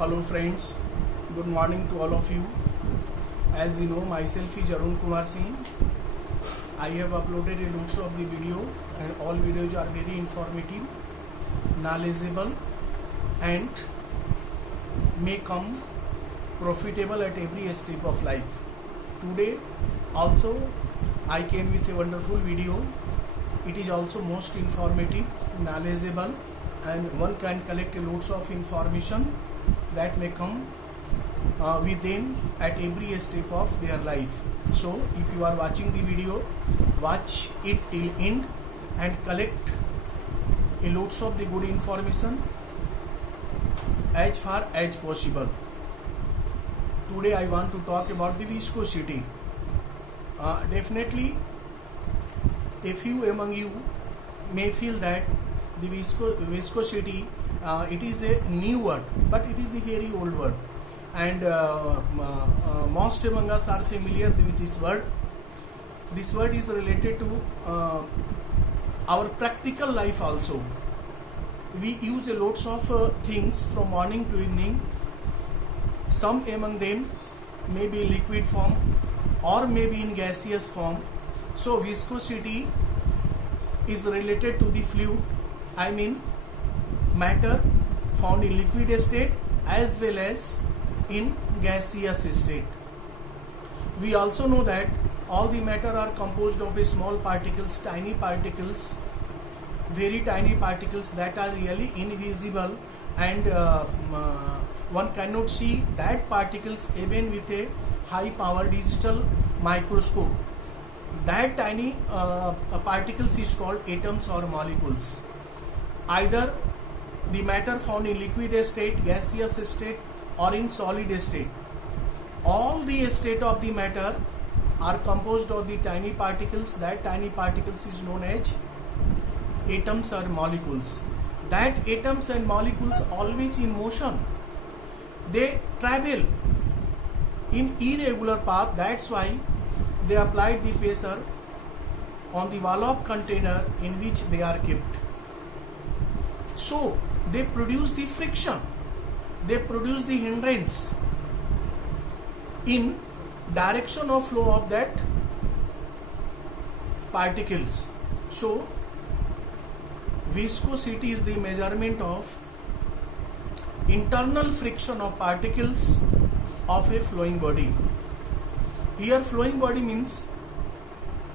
Hello friends, good morning to all of you. As you know, myself is Arun Kumar Singh. I have uploaded a lot of the video and all videos are very informative, knowledgeable and may come profitable at every step of life. Today also I came with a wonderful video. It is also most informative, knowledgeable and one can collect a lots of information that may come with them at every step of their life. So if you are watching the video, watch it till end and collect a lots of the good information as far as possible. Today I want to talk about the viscosity. Definitely a few among you may feel that the viscosity it is a new word, but it is the very old word, and most among us are familiar with this word. This word is related to our practical life also. We use a lots of things from morning to evening. Some among them may be liquid form or maybe in gaseous form. So viscosity is related to the fluid, I mean matter found in liquid state as well as in gaseous state. We also know that all the matter are composed of small particles, tiny particles, very tiny particles that are really invisible, and one cannot see that particles even with a high power digital microscope. That tiny particles is called atoms or molecules. Either the matter found in liquid state, gaseous state or in solid state. All the state of the matter are composed of the tiny particles. That tiny particles is known as atoms or molecules. That atoms and molecules always in motion. They travel in irregular path. That's why they applied the pressure on the wall of container in which they are kept. So they produce the friction, they produce the hindrance in direction of flow of that particles. So viscosity is the measurement of internal friction of particles of a flowing body. Here flowing body means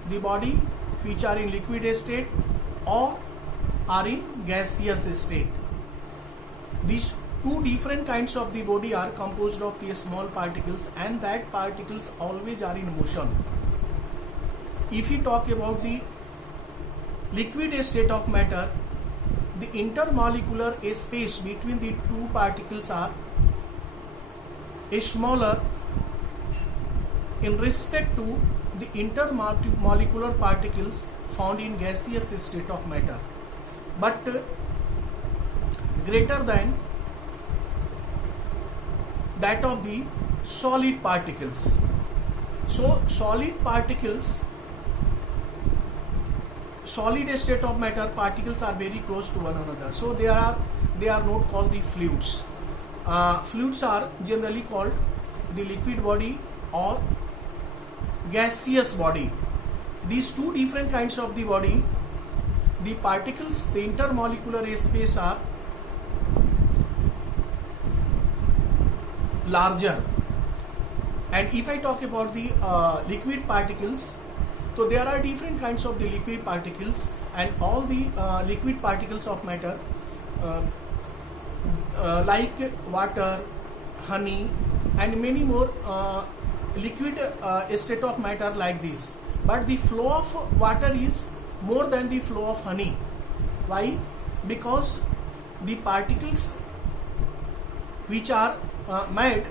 the body which are in liquid state or are in gaseous state. These two different kinds of the body are composed of the small particles, and that particles always are in motion. If we talk about the liquid state of matter, the intermolecular space between the two particles are smaller in respect to the intermolecular particles found in gaseous state of matter, but greater than that of the solid particles. So solid particles, solid state of matter particles are very close to one another, so they are not called the fluids. Fluids are generally called the liquid body or gaseous body. These two different kinds of the body, the particles, the intermolecular space are larger. And if I talk about the liquid particles, so there are different kinds of the liquid particles, and all the liquid particles of matter like water, honey and many more liquid state of matter like this. But the flow of water is more than the flow of honey. Why? Because the particles which are made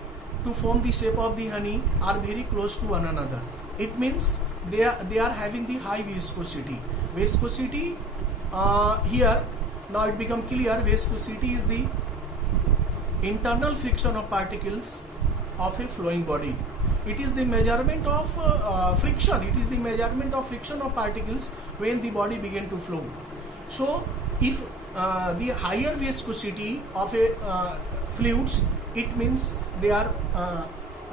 to form the shape of the honey are very close to one another. It means they are having the high viscosity. Viscosity here now it become clear. Viscosity is the internal friction of particles of a flowing body. It is the measurement of friction. It is the measurement of friction of particles when the body begin to flow. So if the higher viscosity of a fluids it means they are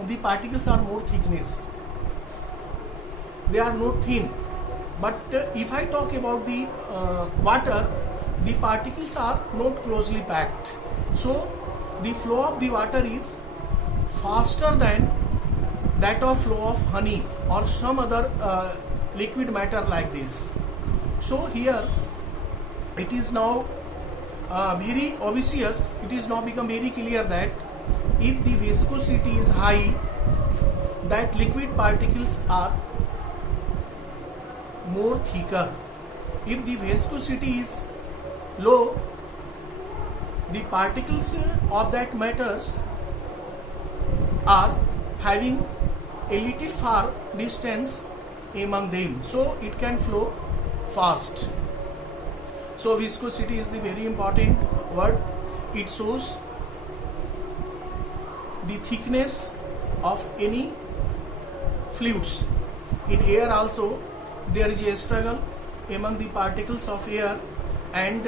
the particles are more thickness. They are not thin. But if I talk about the water, the particles are not closely packed. So the flow of the water is faster than that of flow of honey or some other liquid matter like this. So here it is now very obvious, it is now become very clear that if the viscosity is high, that liquid particles are more thicker. If the viscosity is low, the particles of that matters are having a little far distance among them, so it can flow fast. So viscosity is the very important word. It shows the thickness of any fluids. In air also there is a struggle among the particles of air, and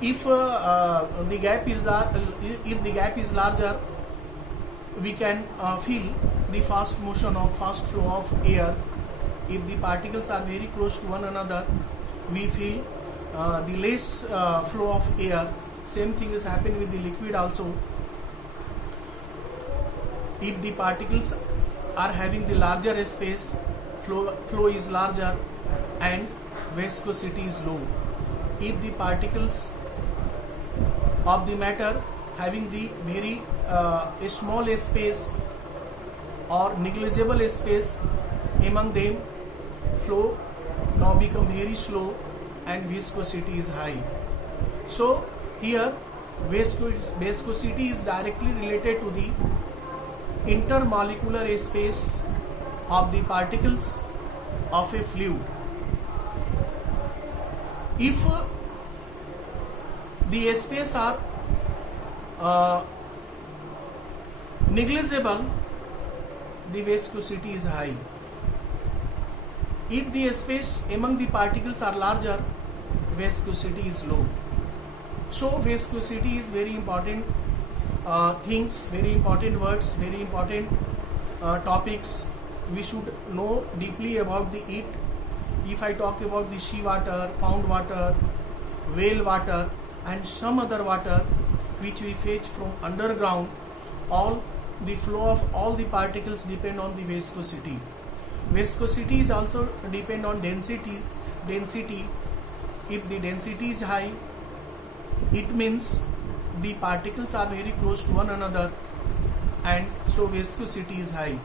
if the gap is larger, we can feel the fast motion or fast flow of air. If the particles are very close to one another, we feel the less flow of air. Same thing is happening with the liquid also. If the particles are having the larger space, flow is larger and viscosity is low. If the particles of the matter having the very small space or negligible space among them, flow now become very slow and viscosity is high. So here viscosity is directly related to the intermolecular space of the particles of a fluid. If the space are negligible, the viscosity is high. If the space among the particles are larger, viscosity is low. So viscosity is very important things, very important words, very important topics. We should know deeply about it. If I talk about the sea water, pond water, whale water and some other water which we fetch from underground, all the flow of all the particles depend on the viscosity. Viscosity is also depend on density. If the density is high, it means the particles are very close to one another, and so viscosity is high.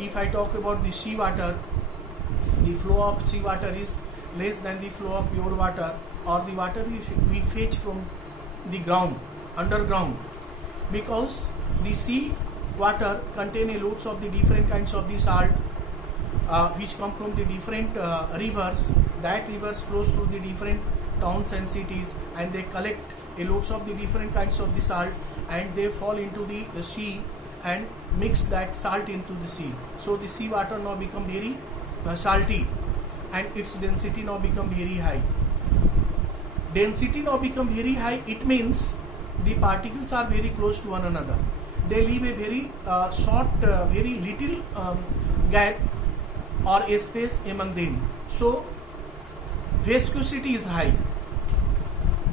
If I talk about the sea water, the flow of sea water is less than the flow of pure water or the water we fetch from the ground, underground, because the sea water contain a loads of the different kinds of the salt which come from the different rivers. That rivers flows through the different towns and cities, and they collect a loads of the different kinds of the salt, and they fall into the sea and mix that salt into the sea. So the sea water now become very salty, and its density now become very high. Density now become very high, it means the particles are very close to one another. They leave a very short, very little gap or a space among them. So viscosity is high.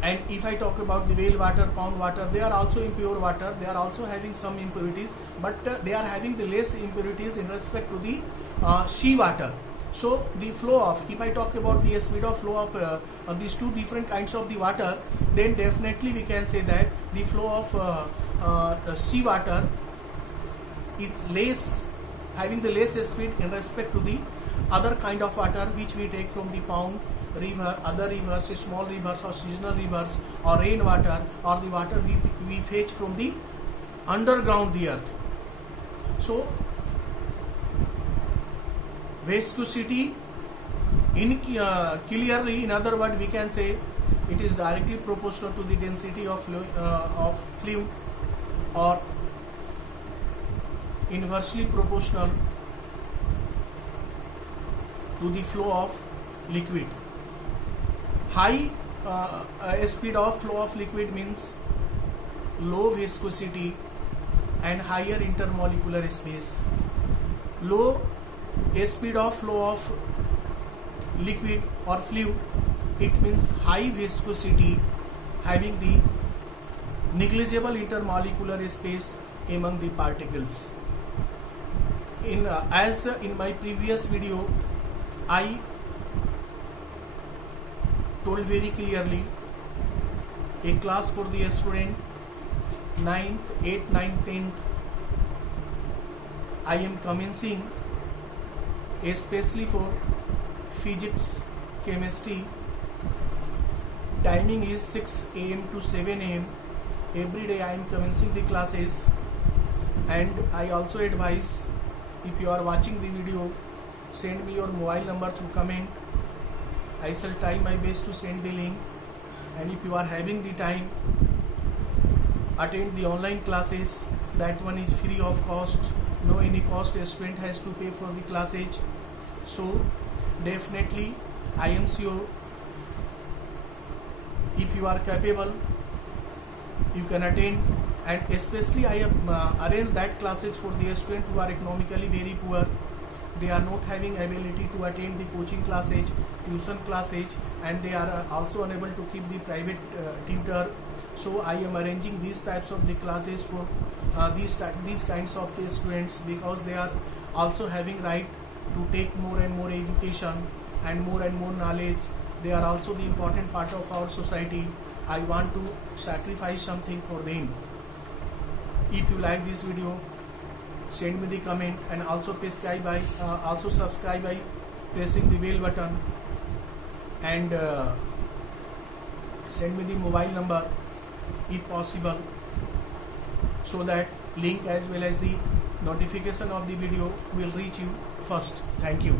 And if I talk about the whale water, pond water, they are also impure water. They are also having some impurities, but they are having the less impurities in respect to the sea water. So the flow of, if I talk about the speed of flow of these two different kinds of the water, then definitely we can say that the flow of sea water is less, having the less speed in respect to the other kind of water which we take from the pond, river, other rivers, small rivers or seasonal rivers, or rain water, or the water we fetch from the underground the earth. So viscosity clearly, in other words, we can say it is directly proportional to the density of fluid, or inversely proportional to the flow of liquid. High speed of flow of liquid means low viscosity, and higher intermolecular space. Low speed of flow of liquid or fluid, it means high viscosity having the negligible intermolecular space among the particles. As in my previous video, I told very clearly, a class for the student 9th, 8th, 9th, 10th, I am commencing especially for physics, chemistry. Timing is 6 am to 7 am. Every day I am commencing the classes, and I also advise, if you are watching the video, send me your mobile number through comment. I shall try my best to send the link, and if you are having the time, attend the online classes. That one is free of cost, no any cost a student has to pay for the classes. So definitely I am sure, if you are capable, you can attend. And especially I have arranged that classes for the students who are economically very poor. They are not having ability to attend the coaching classes, tuition classes, and they are also unable to keep the private tutor. So I am arranging these types of the classes for these kinds of the students, because they are also having right to take more and more education and more knowledge. They are also the important part of our society. I want to sacrifice something for them. If you like this video, send me the comment, and also subscribe by pressing the bell button, and send me the mobile number if possible, so that link as well as the notification of the video will reach you first. Thank you.